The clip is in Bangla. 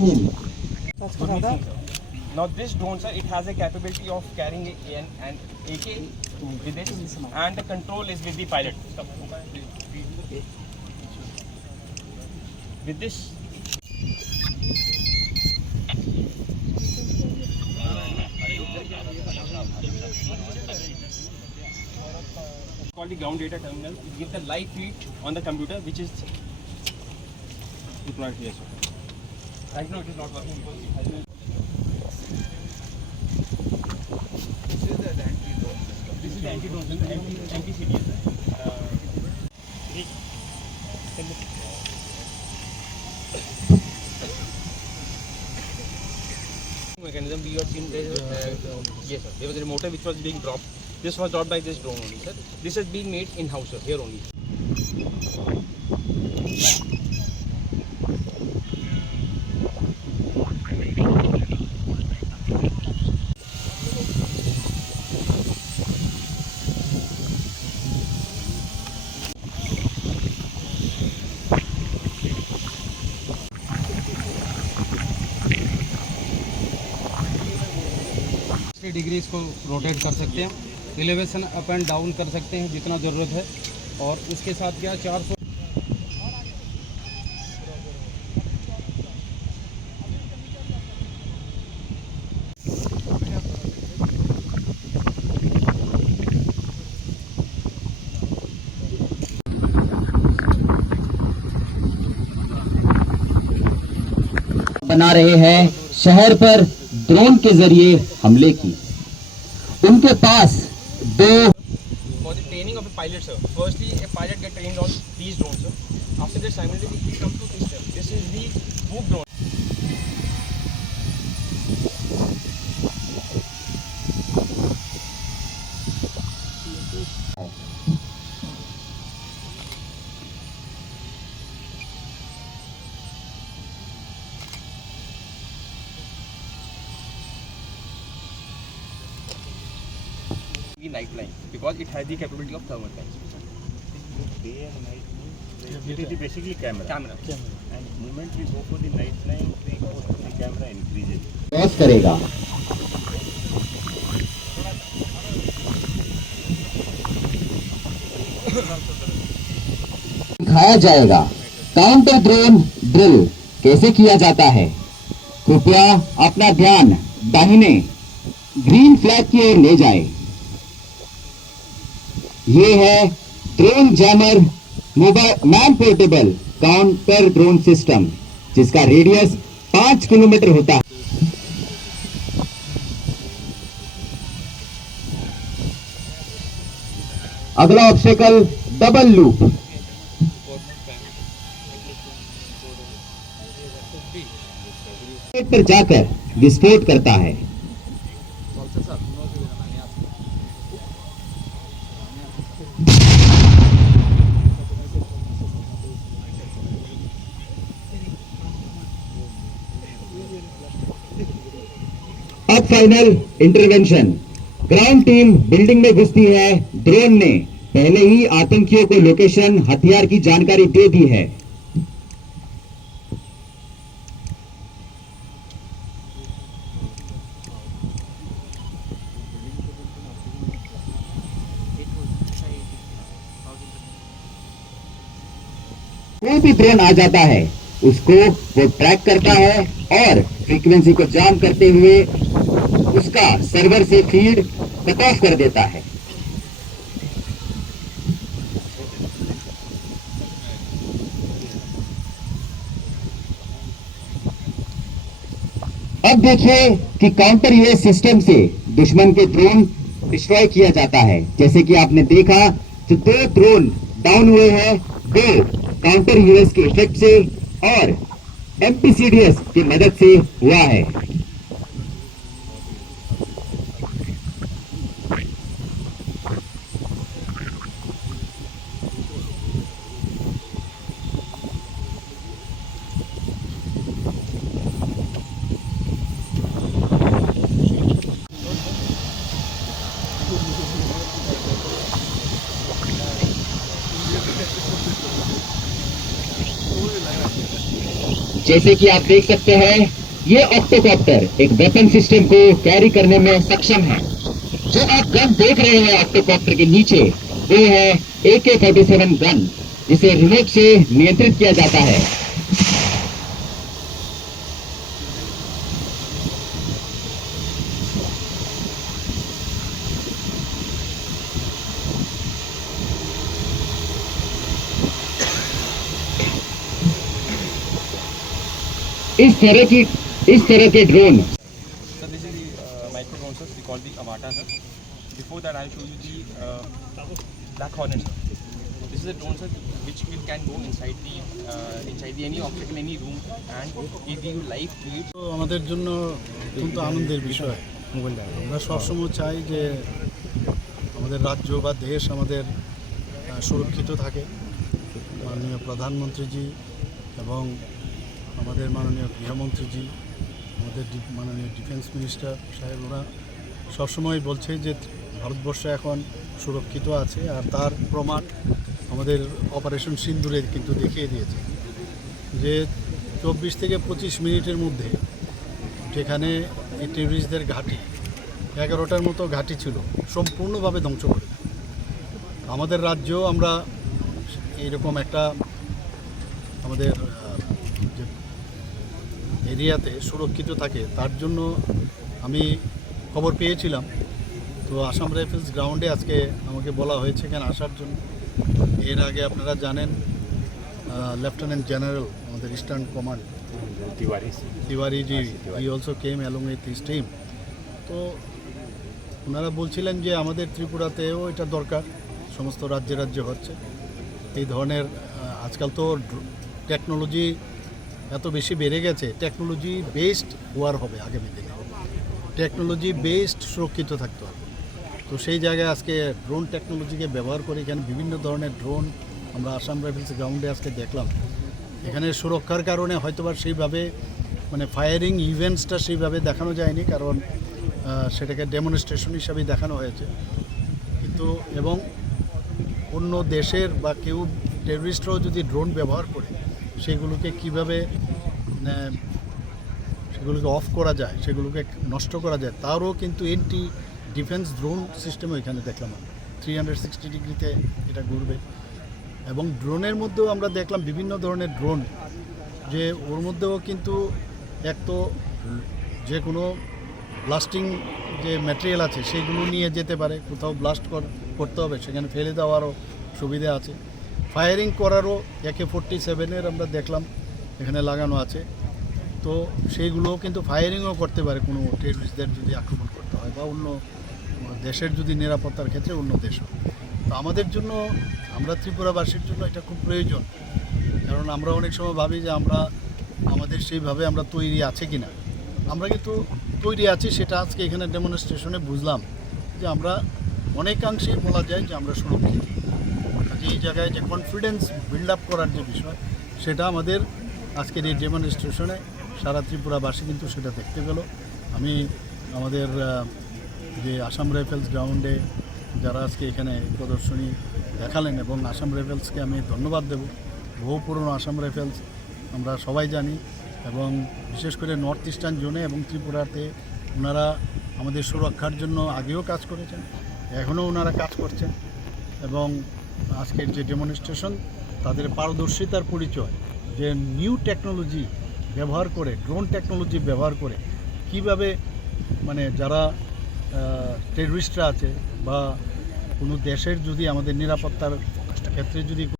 no. Now this drone sir, it has a capability of carrying an, an AK with it and the control is with the pilot. With this called the ground data terminal. It gives the live feed on the computer, which is deployed here. Sir. Right now it is not working because it has been This is anti-drone system, anti, anti-CDS. Mechanism we have seen there, uh, yes sir, there was a motor which was being dropped. This was dropped by this drone only sir. This has been made in-house sir, here only. Degree इसको रोटेट कर सकते हैं। एलिवेशन अप एंड डाउन कर सकते हैं जितना ज़रूरत है। और उसके साथ क्या, चार सौ बना रहे हैं शहर पर ड्रोन के ज़रिए हमले की। इनके पास दो training of a pilot sir firstly pilot get trained on these drone sir after The night line because it has the capability of thermal line. day and night means it is basically camera. Camera. And moment we go for the night line, the cost of the camera increases. Cross करेगा दिखाया जाएगा काउंटर ड्रोन ड्रिल कैसे किया जाता है कृपया अपना ध्यान दाहिने ग्रीन फ्लैग की ओर ले जाए ये है drone jammer mobile man portable counter drone system जिसका रेडियस पाँच किलोमीटर होता है। अगला ऑब्स्टेकल डबल लूप पर जाकर विस्फोट करता है। अब final intervention ground team building में घुसती है. ड्रोन ने पहले ही आतंकियों को लोकेशन हथियार की जानकारी दे दी है. ड्रोन आ जाता है। उसको वो ट्रैक करता है और फ्रीक्वेंसी को जाम करते हुए उसका सर्वर से फ़ीड कट ऑफ़ कर देता है। अब देखिए कि काउंटर यूएस सिस्टम से दुश्मन के ड्रोन डिस्ट्रॉय किया जाता है। जैसे कि आपने देखा तो दो ड्रोन डाउन हुए हैं, दो काउंटर यूएस के इफ़ेक्ट से और एमपीसीडीएस की मदद से हुआ है। जैसे कि आप देख सकते हैं, ये ऑक्टोकॉप्टर एक वेपन सिस्टम को कैरी करने में सक्षम है। जो आप गन देख रहे हैं ऑक्टोकॉप्टर के नीचे, वो है A K forty seven gun जिसे रिमोट से नियंत्रित किया जाता है। इस तरह की इस तरह के drone So this is the uh, micro drone sir. We call the Avata sir. Before that, I'll show you the uh, Black Hornet sir. This is a drone sir, which will can go inside the uh, inside the any object in any room and give you live fluids. তো আমাদের জন্য অত্যন্ত আনন্দের বিষয় আমরা সবসময় চাই যে আমাদের রাজ্য বা দেশ আমাদের আহ, সুরক্ষিত থাকে মাননীয় প্রধানমন্ত্রীজি এবং আমাদের মাননীয় গৃহমন্ত্রীজি, আমাদের মাননীয় ডিফেন্স মিনিস্টার সাহেব ওরা সবসময় বলছে যে ভারতবর্ষ এখন সুরক্ষিত আছে আর তার প্রমাণ আমাদের অপারেশন সিন্দুরে কিন্তু দেখিয়ে দিয়েছে। যে চব্বিশ থেকে পঁচিশ মিনিটের মধ্যে যেখানে এই টেররিস্টদের ঘাঁটি, এগারোটার মতো ঘাঁটি ছিল, সম্পূর্ণভাবে ধ্বংস করে আমাদের রাজ্য আমরা এইরকম একটা আমাদের এরিয়াতে সুরক্ষিত থাকে তার জন্য আমি খবর পেয়েছিলাম। তো আসাম রাইফেলস গ্রাউন্ডে আজকে আমাকে বলা হয়েছে কেন আসার জন্য। এর আগে আপনারা জানেন লেফটেন্যান্ট জেনারেল আমাদের eastern command Tiwari. Ji he also came along with his team তো ওনারা বলছিলেন যে আমাদের ত্রিপুরাতেও এটা দরকার সমস্ত রাজ্যে রাজ্যে হচ্ছে। এই ধরনের আজকাল তো টেকনোলজি এত বেশি বেড়ে গেছে টেকনোলজি বেসড ওয়ার হবে আগামী দিনে। টেকনোলজি বেসড সুরক্ষিত থাকতে হবে। তো সেই জায়গায় আজকে ড্রোন টেকনোলজিকে ব্যবহার করে এখানে বিভিন্ন ধরনের ড্রোন আমরা আসাম রাইফেলস গ্রাউন্ডে আজকে দেখলাম। এখানে সুরক্ষার কারণে হয়তোবা সেইভাবে মানে ফায়ারিং ইভেন্টসটা সেইভাবে দেখানো যায়নি, কারণ সেটাকে ডেমনস্ট্রেশন হিসাবেই দেখানো হয়েছে। কিন্তু, এবং অন্য দেশের বা কেউ টেররিস্টরাও যদি ড্রোন ব্যবহার করে সেগুলোকে কীভাবে সেগুলোকে অফ করা যায়, সেগুলোকে নষ্ট করা যায়, তারও কিন্তু এন্টি ডিফেন্স ড্রোন সিস্টেমও এখানে দেখলাম থ্রি হান্ড্রেড সিক্সটি ডিগ্রিতে এটা ঘুরবে। এবং ড্রোনের মধ্যেও আমরা দেখলাম বিভিন্ন ধরনের ড্রোন যে ওর মধ্যেও কিন্তু এক তো যে কোনো ব্লাস্টিং যে ম্যাটেরিয়াল আছে, সেগুলো নিয়ে যেতে পারে, কোথাও ব্লাস্ট করতে হবে, সেখানে ফেলে দেওয়ারও সুবিধা আছে। ফায়ারিং করারও একে ফোরটি সেভেনের আমরা দেখলাম, এখানে লাগানো আছে। তো সেইগুলোও কিন্তু ফায়ারিংও করতে পারে কোনো টেরিস্টদের যদি আক্রমণ করতে হয় বা অন্য দেশের যদি নিরাপত্তার ক্ষেত্রে অন্য দেশও তো আমাদের জন্য, আমরা ত্রিপুরাবাসীর জন্য এটা খুব প্রয়োজন। কারণ আমরা অনেক সময় ভাবি যে আমরা, আমাদের সেইভাবে আমরা তৈরি আছে কি না আমরা কিন্তু তৈরি আছি সেটা আজকে এখানে ডেমনস্ট্রেশনে বুঝলাম যে আমরা অনেকাংশেই বলা যায় যে আমরা সুরক্ষিত। এই জায়গায় যে কনফিডেন্স বিল্ড আপ করার যে বিষয়, সেটা আমাদের আজকের এই ডেমনস্ট্রেশনে সারা ত্রিপুরাবাসী কিন্তু সেটা দেখতে পেল। আমি আমাদের যে আসাম রাইফেলস গ্রাউন্ডে যারা আজকে এখানে প্রদর্শনী দেখালেন এবং আসাম রাইফেলসকে আমি ধন্যবাদ দেব। বহু পুরনো আসাম রাইফেলস আমরা সবাই জানি এবং বিশেষ করে নর্থ ইস্টার্ন জোনে এবং ত্রিপুরাতে ওনারা আমাদের সুরক্ষার জন্য আগেও কাজ করেছেন, এখনও ওনারা কাজ করছেন এবং আজকের যে ডেমনস্ট্রেশন তাদের পারদর্শিতার পরিচয়, যে নিউ টেকনোলজি ব্যবহার করে ড্রোন টেকনোলজি ব্যবহার করে, কীভাবে মানে যারা টেররিস্টরা আছে বা কোনো দেশের যদি আমাদের নিরাপত্তার ক্ষেত্রে যদি